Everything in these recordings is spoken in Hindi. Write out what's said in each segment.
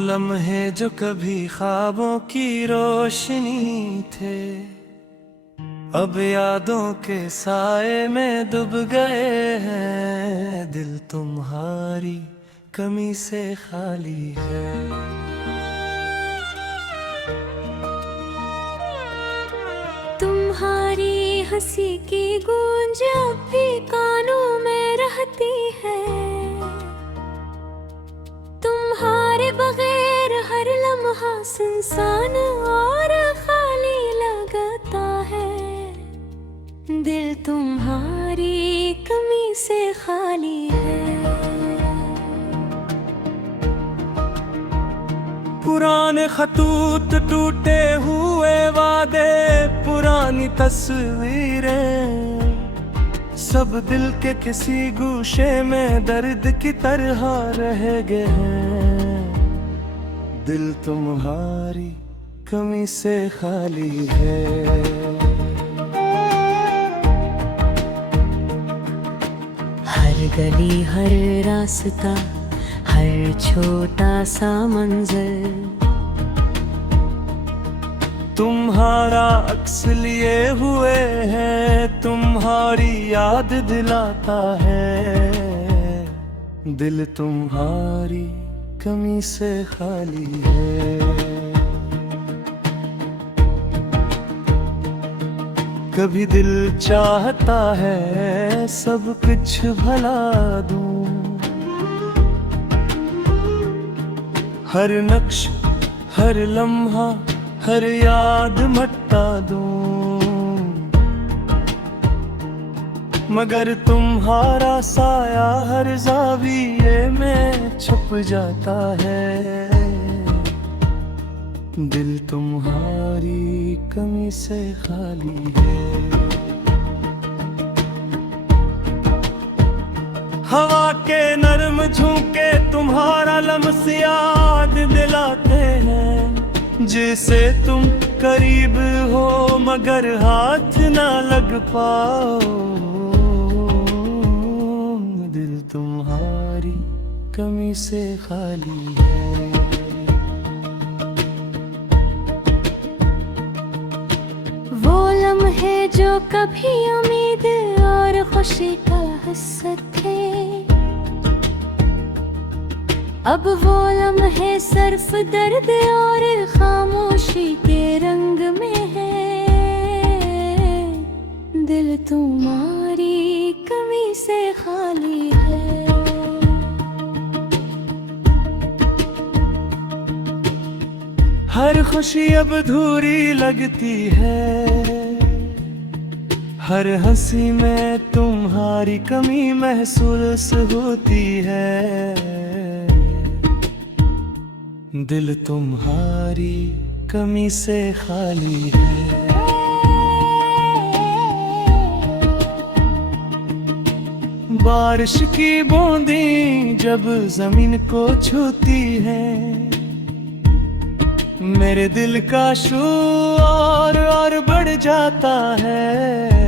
लम्हे जो कभी ख्वाबों की रोशनी थे, अब यादों के साए में डूब गए हैं। दिल तुम्हारी कमी से खाली है। तुम्हारी हंसी की गूंज अब भी कानों में रहती है। तुम्हारे बगैर हर लम्हा सुनसान और खाली लगता है। दिल तुम्हारी कमी से खाली है। पुराने खतूत, टूटे हुए वादे, पुरानी तस्वीरें, सब दिल के किसी गूशे में दर्द की तरह रह गए हैं। दिल तुम्हारी कमी से खाली है। हर गली, हर रास्ता, हर छोटा सा मंज़िल तुम्हारा अक्स लिए हुए है, तुम्हारी याद दिलाता है। दिल तुम्हारी कमी से खाली है। कभी दिल चाहता है सब कुछ भला दूं, हर नक्श, हर लम्हा, हर याद मटा दूं, मगर तुम्हारा साया हर ज़ाविये में छुप जाता है। दिल तुम्हारी कमी से खाली है। हवा के नरम झोंके तुम्हारा लम्स याद दिलाते हैं, जिसे तुम करीब हो मगर हाथ ना लग पाओ। दिल तुम्हारी कमी से खाली है। वो लम्हे जो कभी उम्मीद और खुशी का हिस्सा थे, अब वो लम्हे सिर्फ दर्द और खामोशी के रंग में है। दिल तुम्हारी कमी से खाली है। हर खुशी अब अधूरी लगती है, हर हंसी में तुम्हारी कमी महसूस होती है। दिल तुम्हारी कमी से खाली है। बारिश की बूंदें जब जमीन को छूती हैं, मेरे दिल का शूर और बढ़ जाता है।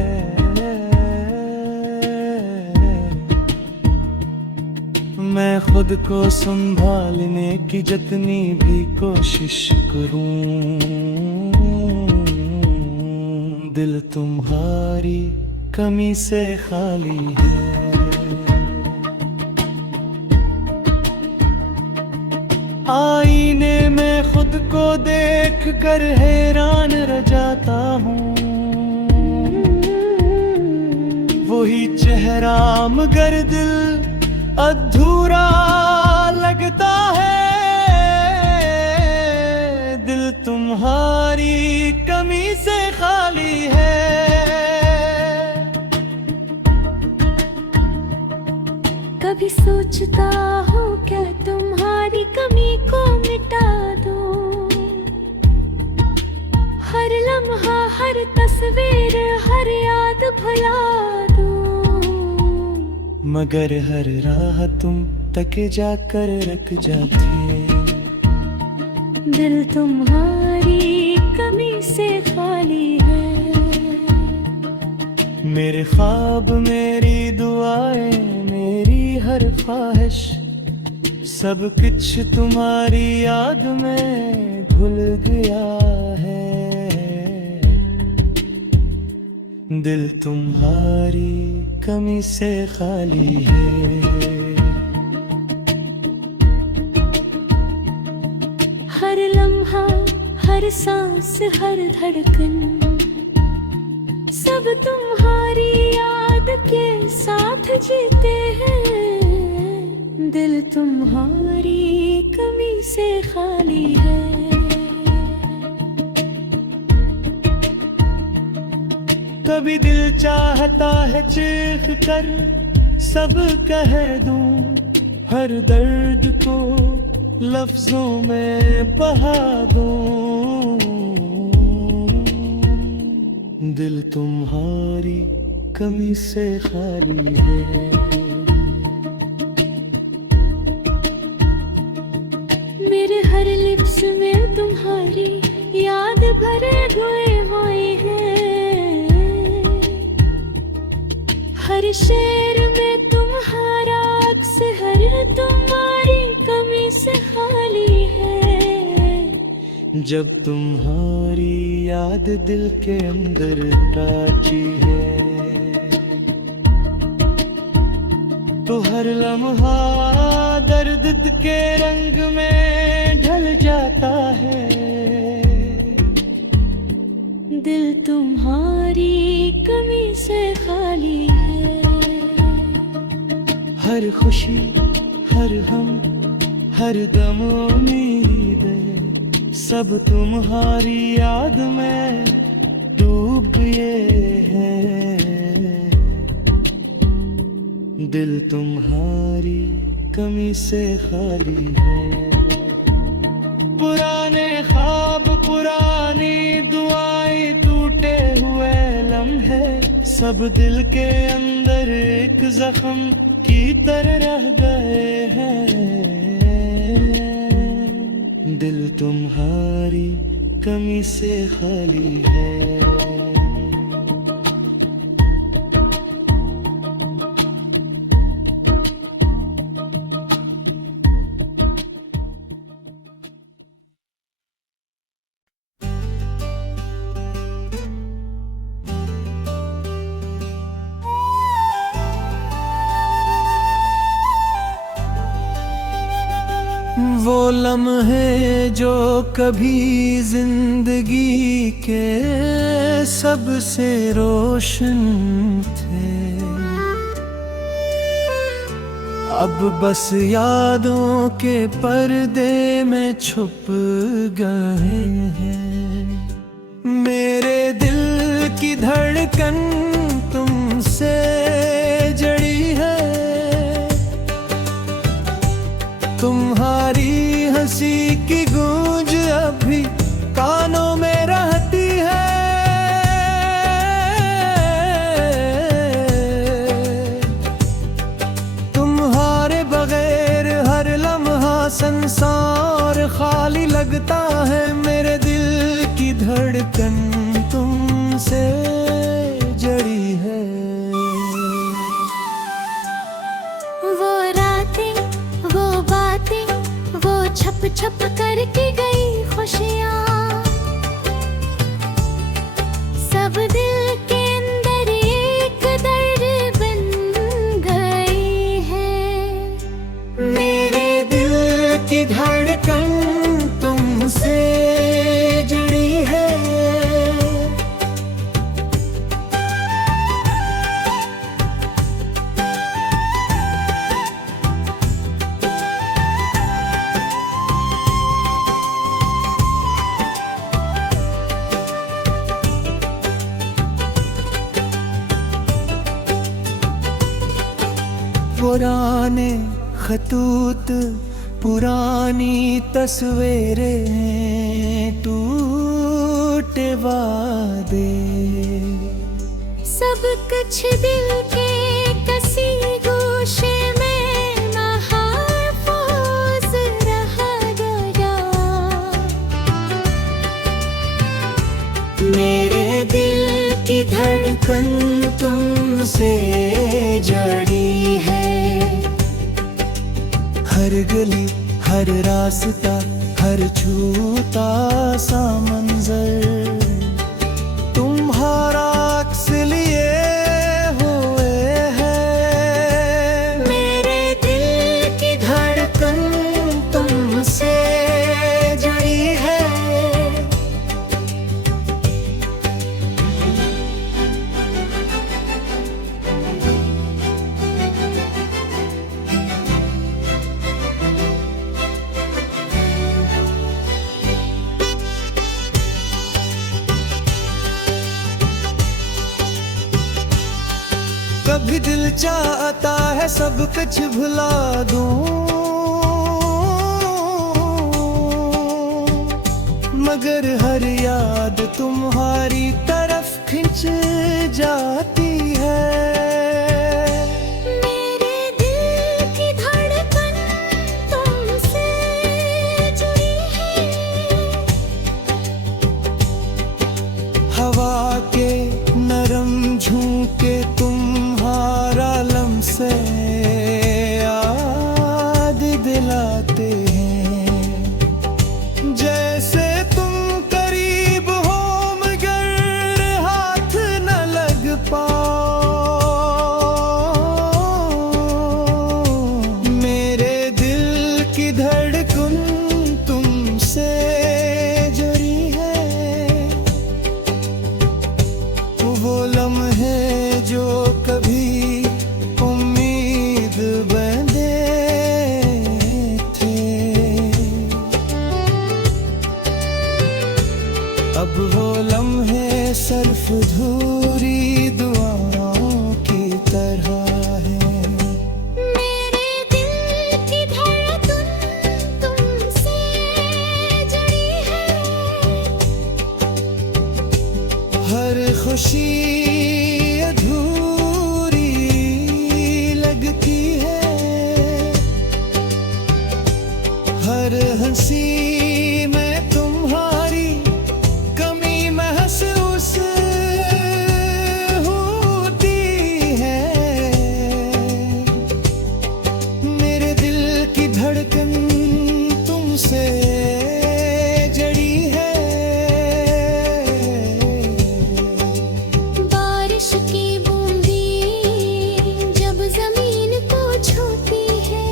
मैं खुद को संभालने की जितनी भी कोशिश करूं, दिल तुम्हारी कमी से खाली है। आईने में खुद को देख कर हैरान रह जाता हूँ, वही चेहरा मगर दिल अधूरा लगता है। दिल तुम्हारी कमी से खाली है। कभी सोचता हूँ क्या तुम्हारी कमी को मिटा दूं, हर लम्हा, हर तस्वीर, हर याद भुला दूं, मगर हर राह तुम तक जाकर रख जाती। दिल तुम्हारी कमी से खाली है। मेरे ख्वाब, मेरी दुआएं, मेरी हर ख्वाहिश सब कुछ तुम्हारी याद में घुल गया है। दिल तुम्हारी कमी से खाली है। हर लम्हा, हर सांस, हर धड़कन सब तुम्हारी याद के साथ जीते हैं। दिल तुम्हारी कमी से खाली है। कभी दिल चाहता है चीख कर सब कह दूं, हर दर्द को लफ्जों में बहा दूं। दिल तुम्हारी कमी से खाली है। मेरे हर लिप्स में तुम्हारी याद भरे हुए हैं। हर शेर में तुम्हारा अक्स, हर तुम्हारी कमी से खाली है। जब तुम्हारी याद दिल के अंदर ताजी है, तो हर लम्हा दर्द के रंग में ढल जाता है। दिल तुम्हारी कमी से खाली है। हर खुशी, हर हम, हर दम उम्मीदें सब तुम्हारी याद में डूब गए हैं। दिल तुम्हारी कमी से खाली है। पुराने ख्वाब, पुरानी दुआएं, टूटे हुए लम्हे सब दिल के अंदर एक जख्म की तरह रह गए हैं। दिल तुम्हारी कमी से खाली है। वो लम्हे जो कभी जिंदगी के सबसे रोशन थे, अब बस यादों के पर्दे में छुप गए हैं। मेरे दिल की धड़कन तुमसे जड़ी है। तुम्हारी हंसी की गूंज अभी कानों में रहती है। तुम्हारे बगैर हर लम्हा संसार खाली लगता है। मेरे दिल की धड़कन तुमसे जड़ी है। वो रातें, वो बातें, वो छप छप करके गई खुशियाँ, सब दिल के अंदर एक दर्द बन गई है। मेरे दिल की धड़कन तुमसे जुड़ी है। पुराने खतूत, पुरानी तस्वीरें, टूटे वादे, सब कुछ दिल के कसी गोशे में महफूज रह गया। मेरे दिल की धड़कन तुमसे जड़ी है। हर गली हर रास्ता, हर छूता सा मंजर तुम्हारा अक्स लिए हुए है। मेरे दिल की धड़कन तुमसे जुड़ी है। कभी दिल चाहता है सब कुछ भुला दूं, मगर हर याद तुम्हारी तरफ खिंच जाती है। मेरे दिल की धड़कन तुमसे जुड़ी है। हवा के नरम झोंके तुम्हारा लम्से याद दिलाते हैं। जैसे तुम करीब हो मगर हाथ न लग पाओ। मेरे दिल की धड़कन तुमसे जुड़ी है। वो लम्हे जो कभी उम्मीद बंधे थे, अब वो लम्हे सिर्फ धूरी दुआओं की तरह है। मेरे दिल की धड़कन तुमसे जुड़ी है। हर खुशी अधूरी लगती है, हर हंसी में तुम्हारी कमी महसूस होती है। मेरे दिल की धड़कन तुमसे जड़ी है। बारिश की बूंदें जब जमीन को छूती है,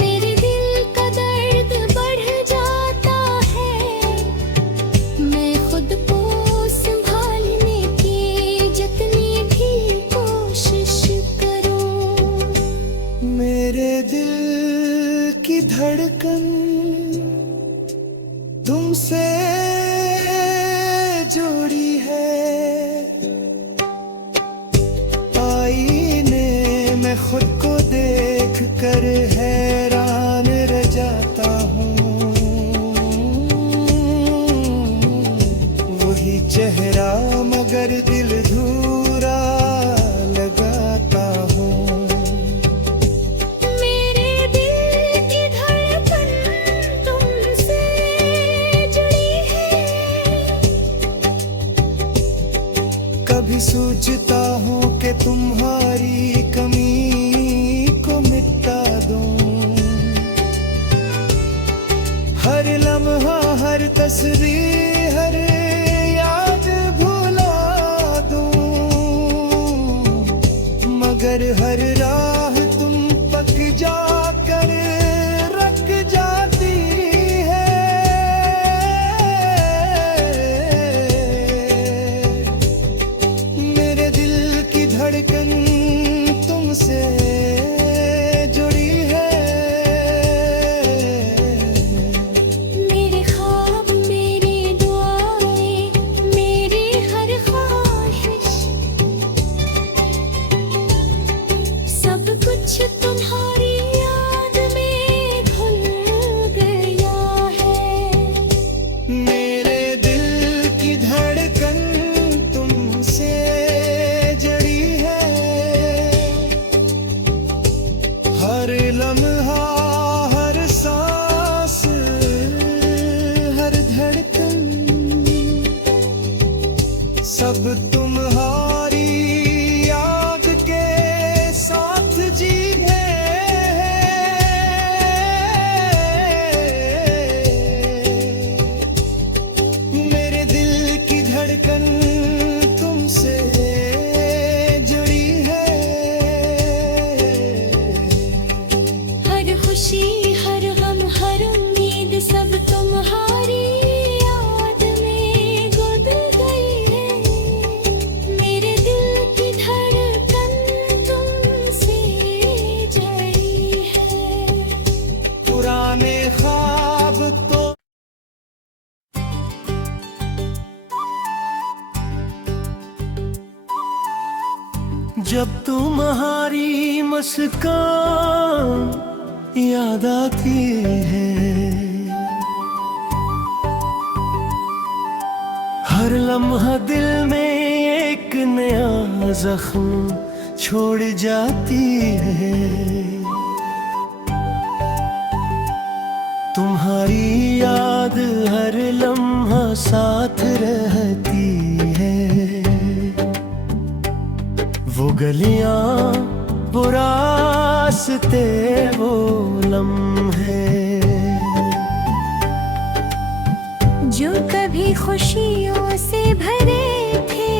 मेरे दिल का दर्द बढ़ जाता है। मैं खुद को संभालने की जितनी भी कोशिश करूं, मेरे दिल की धड़कन तुमसे जुड़ी है। आईने में खुद को देख कर हैरान रह जाता हूँ। वही चेहरा मगर दिल धूरा लगाता हूँ। मेरे दिल की धड़कन तुमसे जुड़ी है। कभी सोचता हूँ कि तुम्हारी कमी को मिटा दूं। हर लम्हा, हर तस्वीर, हर याद भुला दूं, मगर हर राह तुम पक जाकर रख जाती है। मेरे दिल की धड़कन तुमसे जुड़ी है। मेरे ख्वाब, मेरी दुआएं, मेरी हर ख्वाहिश, सब कुछ तुम्हारी याद में घुल गया है। मेरे दिल की धड़कन तुमसे जड़ी है। हर लम्हा, हर सांस, हर धड़कन, सब तुम्हारी याद के साथ जी है। जब तुम्हारी मुस्कान याद आती है, हर लम्हा दिल में एक नया जख्म छोड़ जाती है। तुम्हारी याद हर लम्हा साथ रहती है। वो गलियां, वो रास्ते, वो लम्हे जो कभी खुशियों से भरे थे,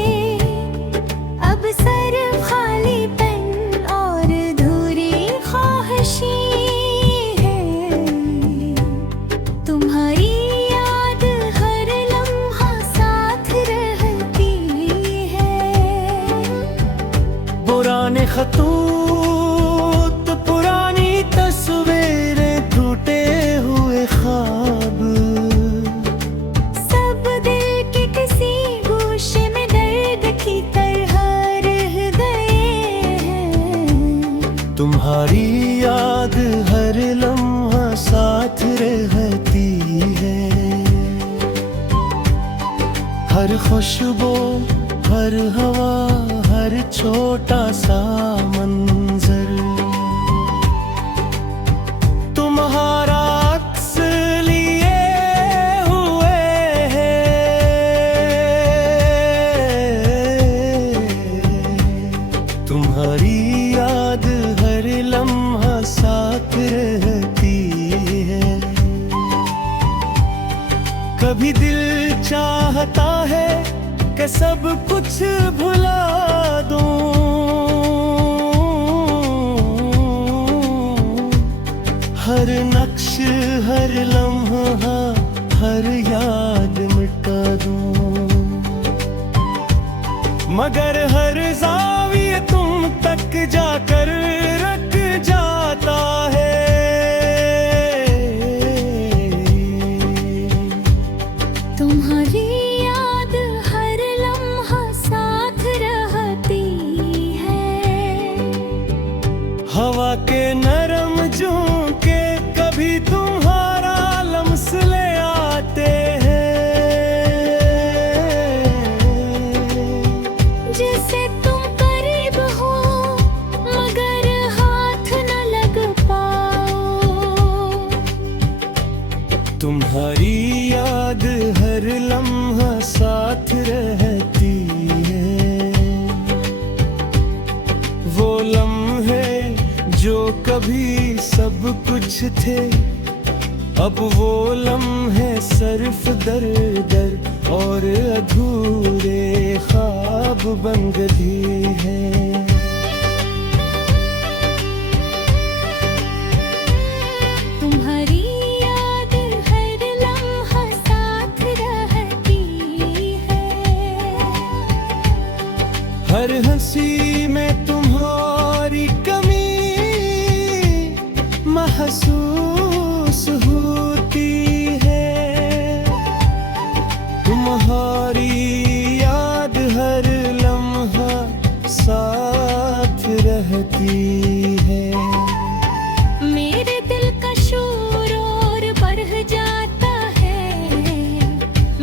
अब सिर्फ खालीपन और अधूरी ख्वाहिशें हैं। तुम्हारी याद हर लम्हा साथ रहती है। पुराने खतूत, पुरानी तस्वीरें, टूटे हुए ख्वाब, सब दिल के किसी गोशे में दर्द की तरह रह गए हैं। तुम्हारी याद हर लम्हा साथ रहती है। हर खुशबू, हर हवा, हर छोटा सा मंजर तुम्हारा अक्स लिए हुए है। तुम्हारी याद हर लम्हा साथ रहती है। कभी दिल चाहता है कि सब कुछ भुला दूं, हर नक्श, हर लम्हा, हर याद मिटा दूं, मगर हर ज़ाविये तुम तक जाकर रख जाता है। तुम्हारी याद हर लम्हा साथ रहती है। हवा के नरम झोंके कभी तुम्हारा लम्स ले आते हैं। जैसे तुम करीब हो मगर हाथ न लग पाओ। तुम्हारी याद हर लम्हा साथ रहती है। वो लम्हे जो कभी सब कुछ थे, अब वो लम्हे सिर्फ दर दर और अधूरे ख्वाब बन गए हैं। तुम्हारी याद हर लम्हा साथ रहती है। हर हंसी में तुम्हारी कमी महसूस होती है। तुम्हारी याद हर लम्हा साथ रहती है। मेरे दिल का शोर और बढ़ जाता है।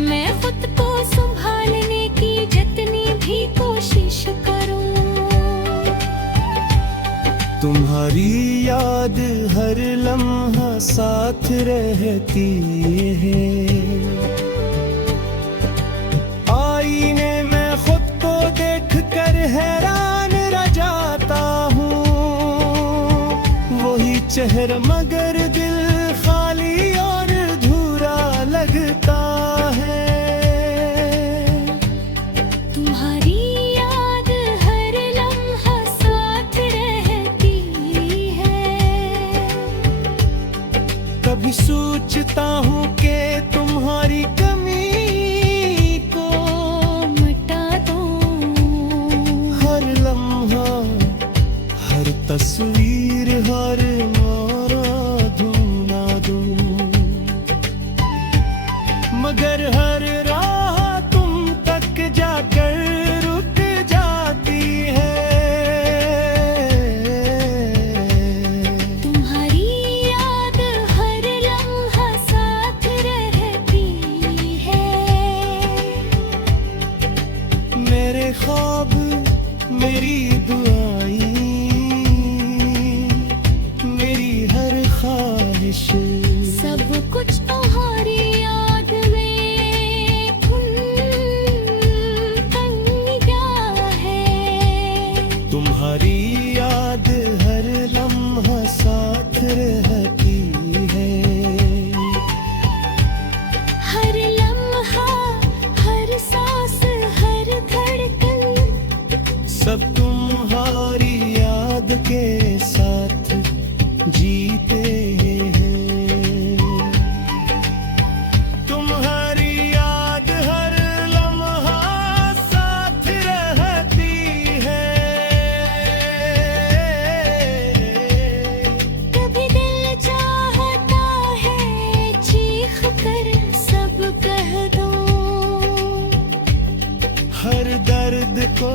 मैं खुद को संभालने की जितनी भी कोशिश करूं। तुम्हारी याद हर लम्हा साथ रहती है। आईने में खुद को देख कर हैरान रह जाता हूँ। वही चेहरा मगर दिल खाली और अधूरा लगता है। तुम्हारी याद हर लम्हा साथ रहती है। कभी सोचता हूँ कि तुम्हारी कमी को मिटा दूं। हर लम्हा, हर तस्वीर, हर मारा धुना दूं, मगर हर राह तुम तक जाकर रुक जाती है। कुछ तुम्हारी याद में तंग क्या है। तुम्हारी याद हर लम्हा साथ रहती है। हर लम्हा, हर सांस, हर धड़कन, सब तुम्हारी याद के साथ जीते हैं। तुम्हारी याद हर लम्हा साथ रहती है। कभी दिल चाहता है चीख कर सब कह दूं। हर दर्द को